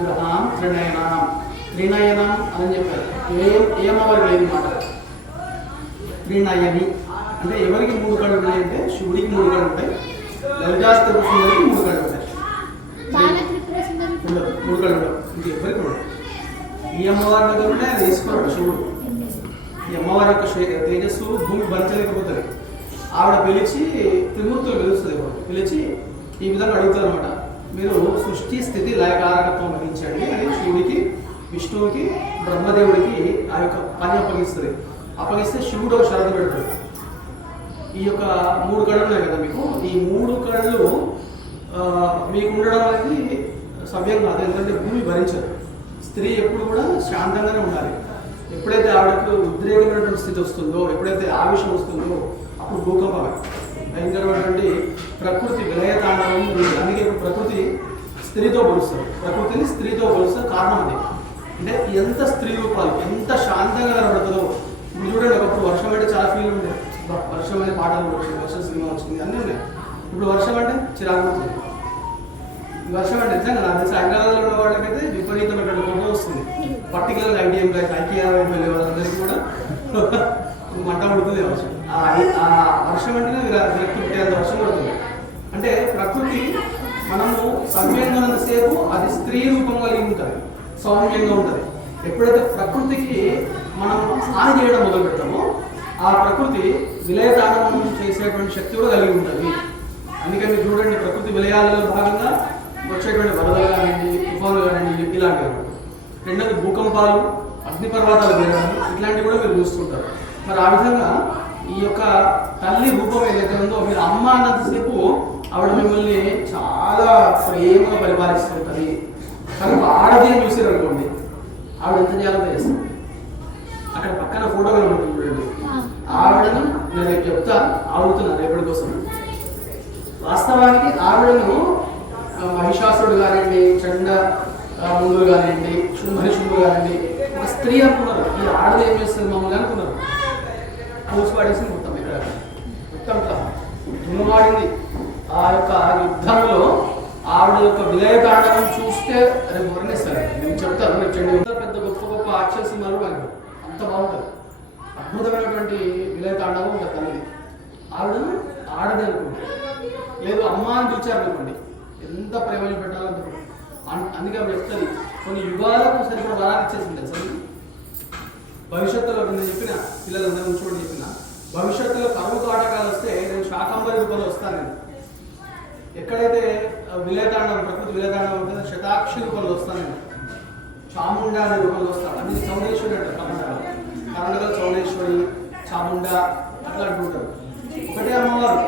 విగ్రహం త్రినయనం అని చెప్పారు. ఏమవరు లేదు మాట. త్రినయని అంటే ఎవరికి 3 కళ్ళు ఉన్నాయంటే శివుడికి 3 కళ్ళు ఉంటాయి, లలితా త్రిపురసుందరికి 3 కళ్ళు ఉంటాయి. 3 కళ్ళు ఉండవు, ఇంకెవరికి ఉండవు. ఈ అమ్మవారి దగ్గర ఉంటే ఆయన వేసుకోడు శివుడు. ఈ అమ్మవారి యొక్క తేజస్సు భూమి భరించలేకపోతుంది. ఆవిడ పిలిచి త్రిమూర్తులు పిలుస్తుంది, పిలిచి ఈ విధంగా అడుగుతారు అనమాట. మీరు సృష్టి స్థితి లయకారకత్వం వహించండి అని శివుడికి, విష్ణువుకి, బ్రహ్మదేవుడికి ఆ యొక్క పని అప్పగిస్తుంది. అప్పగిస్తే శివుడు ఒక షరతు పెడతాడు. ఈ యొక్క 3 కళ్ళు ఉన్నాయి కదా మీకు, ఈ 3 కళ్ళు మీకు ఉండడం అనేది సవ్యం కాదు. ఎందుకంటే భూమి భరించదు. స్త్రీ ఎప్పుడు కూడా శాంతంగానే ఉండాలి. ఎప్పుడైతే ఆవిడకు ఉద్రేకమైనటువంటి స్థితి వస్తుందో, ఎప్పుడైతే ఆవేశం వస్తుందో అప్పుడు భూకంపమే. భయంకరమైనటువంటి ప్రకృతి విలయతాండవం. అందుకే ప్రకృతి స్త్రీతో పోలుస్తారు, ప్రకృతిని స్త్రీతో పోలుస్తారు. కారణం అది. అంటే ఎంత స్త్రీ రూపాలు ఎంత శాంతంగా కనబడుతుందో. ఇప్పుడు చూడండి, ఒకప్పుడు వర్షం అంటే చాలా ఫీల్ ఉండే, వర్షం అనే పాటలు వచ్చింది, వర్షం సినిమా వచ్చింది, అన్నీ ఉన్నాయి. ఇప్పుడు వర్షం అంటే చిరాకు అవుతుంది. వర్షం అంటే నిజంగా నాకు తెలిసి హైదరాబాద్లో ఉన్న వాళ్ళకైతే విపరీతమైనటువంటి కోపం వస్తుంది. పర్టికులర్ ఐటీఎం ఐకియా వెళ్ళే వాళ్ళందరికీ కూడా మంట పడుతుంది వర్షం. ఆ వర్షం అంటేనే విరక్తి పుట్టేంత వర్షం పడుతుంది. అంటే ప్రకృతి మనము సౌమ్యంగా ఉన్నంతసేపు అది స్త్రీ రూపం కలిగి ఉంటుంది, సౌమ్యంగా ఉంటుంది. ఎప్పుడైతే ప్రకృతికి మనం హాని చేయడం మొదలు పెడతామో ఆ ప్రకృతి విలయతాండవం చేసేటువంటి శక్తి కూడా కలిగి ఉంటుంది. అందుకని మీరు చూడండి, ప్రకృతి విలయాలలో భాగంగా వచ్చేటువంటి వరదలు కానివ్వండి, తుఫానులు కానివ్వండి, ఇలాంటివి. రెండోది భూకంపాలు, అగ్నిపర్వతాలు వేయడం, ఇట్లాంటివి కూడా మీరు చూస్తుంటారు. మరి ఆ విధంగా ఈ యొక్క తల్లి రూపం ఏదైతే ఉందో, మీరు అమ్మ అన్నంతసేపు ఆవిడ మిమ్మల్ని చాలా ప్రేమగా పరిపాలిస్తుంటుంది. కనుక ఆడది అని చూసారు అనుకోండి, ఆవిడ ఎంత చేయాలో చేస్తుంది. అక్కడ పక్కన ఫోటో కనబడుతుంది చూడండి, ఆవిడను నేను రేపు చెప్తా, ఆవుతున్నా రేపటి కోసం. వాస్తవానికి ఆవిడను మహిషాసురుడు కానివ్వండి, చండ ముందులు కానివ్వండి, శుంభుడు కానివ్వండి, ఒక స్త్రీ అనుకున్నారు. ఈ ఆడది ఏం చేస్తుంది మమ్మల్ని అనుకున్నారు. పూసి పడేసి మొత్తం ఇక్కడ మొత్తం దుమ్ముమాడింది. ఆ యొక్క యుద్ధంలో ఆవిడ యొక్క విలయతాండవం చూస్తే రేపు వర్ణిస్తారు. నేను చెప్తాను, రేపు చెండి పెద్ద గొప్ప గొప్ప యాక్షన్ సినిమాలు మనకు అంత బాగుంటుంది. అద్భుతమైనటువంటి విలయతాండవం ఉంటుంది తల్లిది. ఆవిడను ఆడది అనుకుంటే, లేదు అమ్మ అని పిలిచారు అనుకోండి, ఎంత ప్రేమలు పెట్టాలనుకుంటుంది. అందుకే ఆవిడ చెప్తుంది, కొన్ని యుగాలకు సరిపడ వరాలు ఇచ్చేసింది. అసలు భవిష్యత్తులో నేను చెప్పిన పిల్లలందరూ ఉంచుకోండి, చెప్పిన భవిష్యత్తులో కరువు కాటకాలు వస్తే నేను శాకంబరి రూపంలో వస్తాను. నేను ఎక్కడైతే విలయతాండవం, ప్రకృతి విలయతాండవం ఉంటుందో శతాక్షి రూపంలో వస్తాను. నేను చాముండా అనే రూపంలో వస్తాను. అది చౌడేశ్వరి అంటారు కర్ణాటకలో. కర్ణాటకలో చౌడేశ్వరి, చాముండా అట్లా అంటుంటారు. ఒకటే అమ్మవారు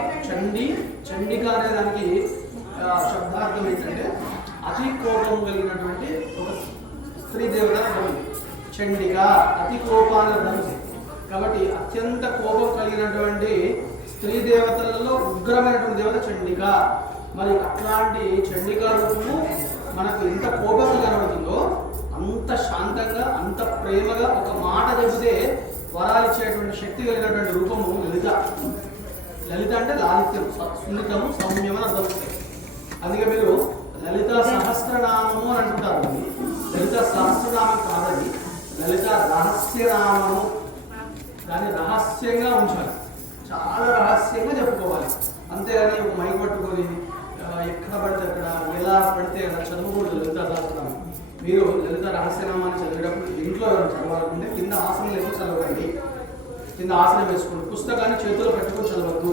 చండిక అనే దానికి శబ్దార్థం ఏంటంటే అతి కోపం కలిగినటువంటి ఒక స్త్రీ దేవత అర్థం. చండిక అతి కోపాన్ని అర్థం. కాబట్టి అత్యంత కోపం కలిగినటువంటి స్త్రీ దేవతలలో ఉగ్రమైనటువంటి దేవత చండిక. మరి అట్లాంటి చండికా రూపము మనకు ఎంత కోపంగా కనబడుతుందో అంత శాంతంగా, అంత ప్రేమగా, ఒక మాట చెబితే వరాలు ఇచ్చేటువంటి శక్తి కలిగినటువంటి రూపము లలిత. లలిత అంటే లాలిత్యం, సున్నితము, సౌమ్యం అని అర్థం వస్తాయి. అందుకే మీరు లలిత సహస్రనామము అని అంటుంటారు. లలిత సహస్రనామం కాదని లలిత రహస్యనామము. దాన్ని రహస్యంగా ఉంచాలి, చాలా రహస్యంగా చెప్పుకోవాలి. అంతేగాని ఒక మైక్ పట్టుకొని ఎక్కడ పడితే అక్కడ ఎలా పడితే అలా చదవకూడదు లలిత సహస్రనామం. మీరు లలిత రహస్యనామాన్ని చదివేటప్పుడు ఇంట్లో చదవాలనుకుంటే కింద ఆసనం లేకుండా చదవండి. కింద ఆసనం వేసుకోండి. పుస్తకాన్ని చేతిలో పెట్టుకొని చదవద్దు.